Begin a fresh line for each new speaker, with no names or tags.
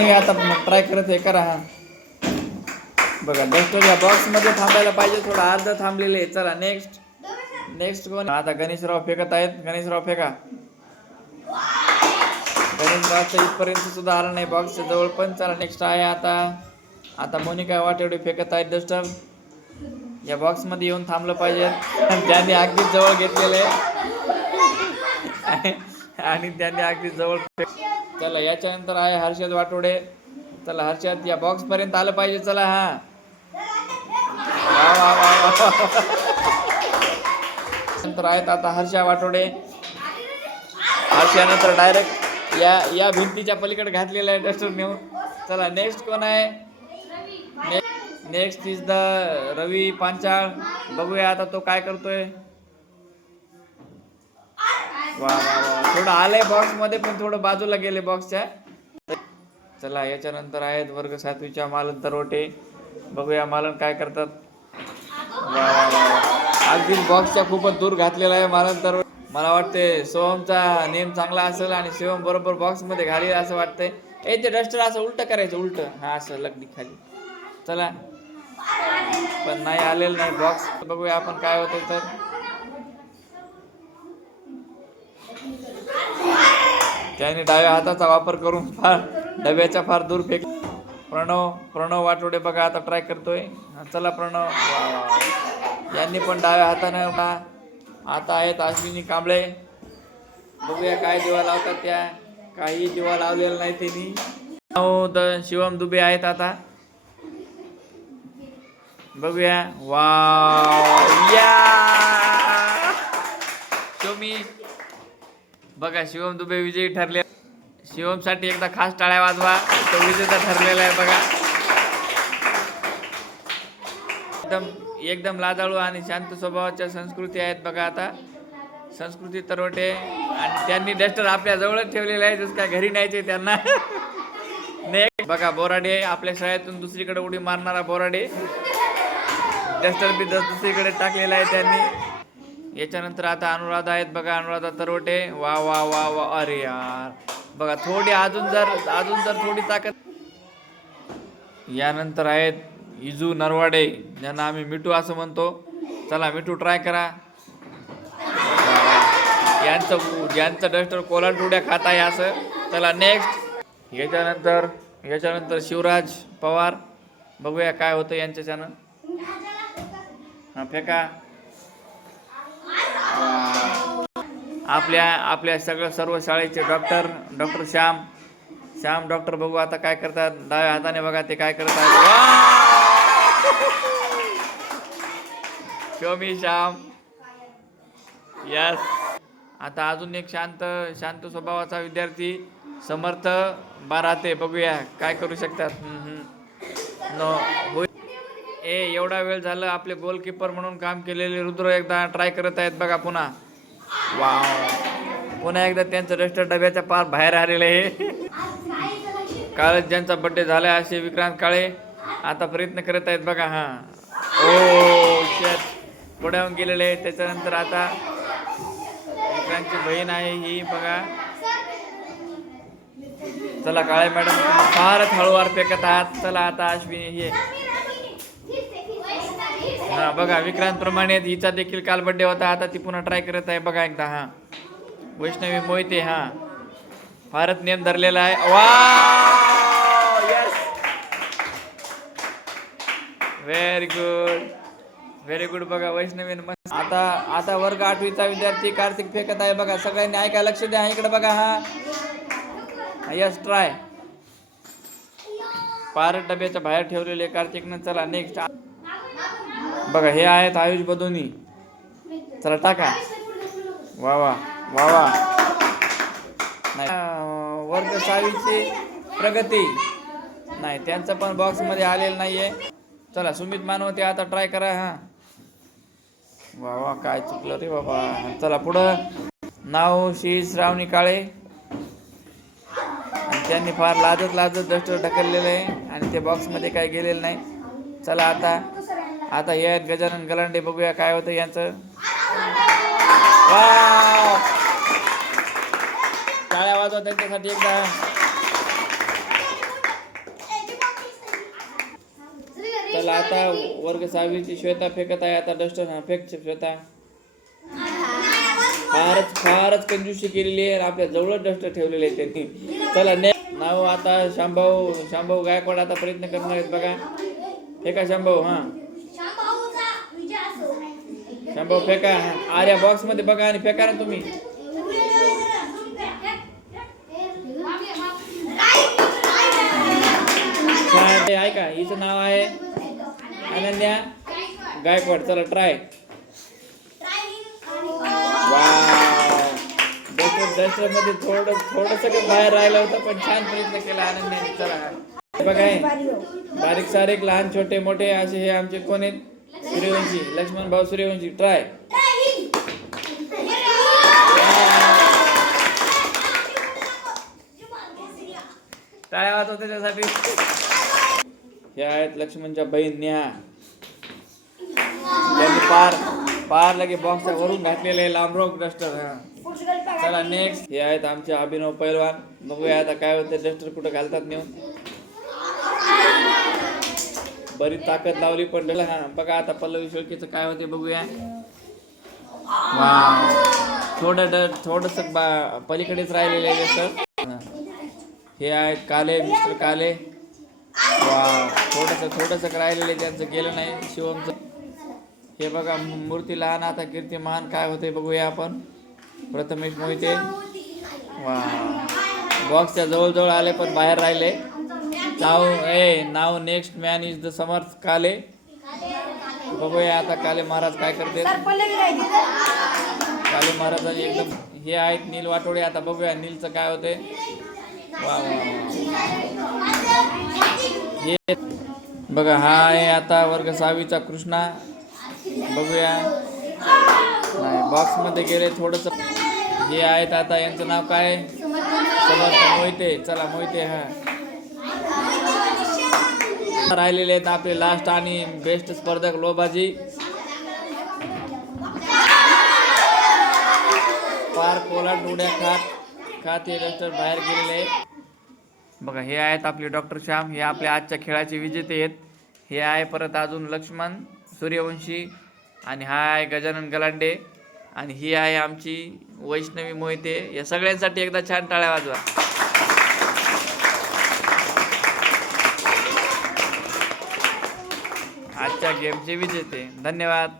तुम्ही आता ट्राय करत हे करा हा. बघा डस्टर बॉक्समध्ये बॉक्समध्ये थांबायला पाहिजे थोडं अर्ध थांबलेले आहे. चला नेक्स्ट नेक्स्ट कोण? आता गणेशराव फेकत आहेत. गणेशराव फेका. गणेशरावच्या इथपर्यंत सुद्धा आला नाही बॉक्सच्या जवळ पण. चला नेक्स्ट आहे आता. आता मोनिका वाटेवडे फेकत आहेत डस्टर या बॉक्समध्ये येऊन थांबलं पाहिजे. त्यांनी अगदी जवळ घेतलेले आणि त्यांनी अगदी जवळ फेक- चला याच्यानंतर आहे हर्षद वाटोडे. चला हर्षद या बॉक्स पर्यंत आलं पाहिजे चला हा. नंतर आहेत आता हर्षा वाटोडे. हर्षानंतर डायरेक्ट या या भिंतीच्या पलीकडे घातलेला आहे डस्टर नेऊन. चला नेक्स्ट कोण आहे? Next is the Ravi Panchal. बघूया आता तो काय करतोय. वा वा वा. थोडं आलंय बॉक्समध्ये पण थोडं बाजूला गेले बॉक्सच्या चला याच्यानंतर आहेत वर्ग सातवीच्या मालन तरवटे बघूया मालन काय करतात. वा वा वा बॉक्सच्या खूपच दूर घातलेला आहे मालन तर मला वाटते सोहमचा नेम चांगला असेल आणि शिवम बरोबर बॉक्समध्ये घालील असं वाटतंय. ए ते डस्टर असं उलट करायचं उलट. हा असं लग्नी खाली. चला. पण नाही आलेलं नाही बॉक्स बघूया आपण काय होतं तर. त्याने डाव्या हाताचा वापर करून फार डब्याच्या फार दूर फेक प्रणव प्रणव वाटोडे बघा आता ट्राय करतोय. चला प्रणव. वा, यांनी पण डाव्या हातानं आता आहेत अश्विनी कांबळे. बघूया काय दिवा लावतात त्या. काही दिवा लावलेला नाही त्यांनी. नऊ द शिवम दुबे आहेत आता. बघूया. वा या! बघा शिवम दुबे विजयी ठरले. शिवमसाठी एकदा खास टाळ्या वाजवा. तो विजेता ठरलेला आहे बघा. एकदम एकदम लाजाळू आणि शांत स्वभावाच्या संस्कृती आहेत बघा आता. संस्कृती तरवटे आणि त्यांनी डस्टर आपल्या जवळच ठेवलेले आहे जसं काय घरी न्यायचे त्यांना. नेक्स्ट. बघा बोराडे आपल्या शाळेतून दुसरीकडे उडी मारणारा बोराडे. डस्टर बी दुसरीकडे टाकलेला आहे त्यांनी. याच्यानंतर आता अनुराधा आहेत बघा अनुराधा तरवटे वा वा वा वा. अरे यार. बघा थोडी अजून जर अजून जर थोडी ताकद. यानंतर आहेत इजू नरवाडे ज्यांना आम्ही मिठू असं म्हणतो. चला मिठू ट्राय करा. यांचं यांचं डस्टर कोलांटुड्या खात आहे असं. चला नेक्स्ट याच्यानंतर याच्यानंतर शिवराज पवार. बघूया काय होतं यांच्याच्यानं. हा फेका. आपल्या आपल्या सगळ्या सर्व शाळेचे doctor doctor Shyam. Shyam doctor बघू आता काय करतात. डाव्या हाताने बघा ते काय करत आहेत शोमी श्याम. यस आता अजून एक शांत शांत स्वभावाचा विद्यार्थी समर्थ बाराते. बघूया काय करू शकतात. नो ए एवढा वेळ झालं आपले गोलकीपर म्हणून काम केलेले रुद्र एकदा ट्राय करत आहेत बघा पुन्हा. वाव पुन्हा एकदा त्यांचं रजिस्टर डब्याच्या पार बाहेर आलेलं आहे. कालच ज्यांचा बड्डे झाला असे विक्रांत काळे आता प्रयत्न करत आहेत बघा हा. ओ शेत पुढ्याहून गेलेले आहे. त्याच्यानंतर आता विक्रांतची बहीण आहे ही बघा. चला काळे मॅडम फारच हळूवार फेकत आहात. चला आता अश्विनी हे हा बघा विक्रांत प्रमाणे हिचा देखील काल बड्डे होता आता ती पुन्हा ट्राय करत आहे बघा एकदा हा. वैष्णवी मोहिते हा. फारच नेम धरलेला आहे. वा yes very good very good बघा वैष्णवी मस्त. आता आता वर्ग आठवीचा विद्यार्थी कार्तिक फेकत आहे बघा सगळ्यांनी ऐका लक्ष द्या इकडे बघा हा. यस ट्राय पार डब्याच्या बाहेर ठेवलेले कार्तिकनं चला नेक्स्ट बघा हे आहेत आयुष बदोनी. चला टाका. वा वा वा वा. नाही वर्ग सहावीची प्रगती. नाही त्यांचं पण बॉक्समध्ये आलेलं नाहीये. चला सुमित मानवते आता ट्राय करा हा. वा वा काय चुकलं रे बाबा. चला पुढं. नाव श्री श्रावणी काळे. त्यांनी फार लाजत लाजत डस्टर ढकललेलं आहे. आणि ते बॉक्समध्ये काही गेलेलं नाही. चला आता. आता हे आहेत गजानन गलांडे बघूया काय होतं यांचं. वा वाजवा त्यांच्यासाठी एकदा. चला आता वर्ग सहावीची श्वेता फेकत आहे आता डस्टर हा फेक श्वेता. फारच फारच कंजूशी केलेली आहे आपल्या जवळच डस्टर ठेवलेले आहे त्यांनी. चला ने नाव आता शांभाऊ शांभाऊ गायकवाड आता प्रयत्न करणार आहेत बघा. हे का शांभाऊ हां. शांभाऊ फेका. आर्या बॉक्समध्ये बघा आणि फेका ना तुम्ही. ऐका हिचं नाव आहे अनन्या गायकवाड. चला ट्राय डस्टरमध्ये थोडं थोडस बाहेर राहिलं होतं पण छान प्रयत्न केला आनंदाने चला. बघाय बारीक सारीक लहान छोटे मोठे असे हे आमचे कोण आहेत? सूर्यवंशी लक्ष्मण भाऊ सूर्यवंशी ट्राय टाळ्या वाजव त्याच्यासाठी. हे आहेत लक्ष्मणच्या बहीण त्यांनी पार पार लगे बॉक्सच्या वरून घातलेले आहे लांबरोग डस्टर हा. चला नेक्स्ट हे आहेत आमचे अभिनव पैलवान. बघूया आता काय होते डस्टर कुठं घालतात नेऊन. बरी ताकद लावली पण हा बघा आता पल्लवी शेळकेचं काय होते बघूया. वा थोडं ड थोडस पलीकडेच राहिलेले आहे सर हे. आहेत काले मिस्टर काले. वा थोडस थोडस राहिलेलं आहे त्यांचं गेलं नाही शिवमचं. हे बघा मूर्ती लहान आता कीर्तीमान काय होते बघूया आपण. प्रथमेश मोहिते. वा बॉक्सच्या जवळजवळ आले पण बाहेर राहिले. नाव ए नाव next man is the Samarth Kale बघूया आता काले महाराज काय करते. काले महाराज एकदम हे आहेत नील वाटोडे आता बघूया नीलचं काय होते वा हे बघा हा आहे आता वर्ग सहावीचा कृष्णा. बघूया. नाही बॉक्समध्ये गेले थोडस. हे आहेत आता यांचं नाव काय? आहे? समर्थ मोहिते. चला मोहिते हा. राहिलेले आहेत आपले लास्ट आणि बेस्ट स्पर्धक लोबाजी पार कोलाट उड्या खात खात हे डस्टर बाहेर गेलेले बघा हे आहेत आपले डॉक्टर श्याम हे आपल्या आजच्या खेळाचे विजेते आहेत. हे आहे परत अजून लक्ष्मण सूर्यवंशी आणि हा आहे गजानन गलांडे आणि ही आहे आमची वैष्णवी मोहिते. या सगळ्यांसाठी एकदा छान टाळ्या वाजवा. आजच्या गेमचे विजेते. धन्यवाद.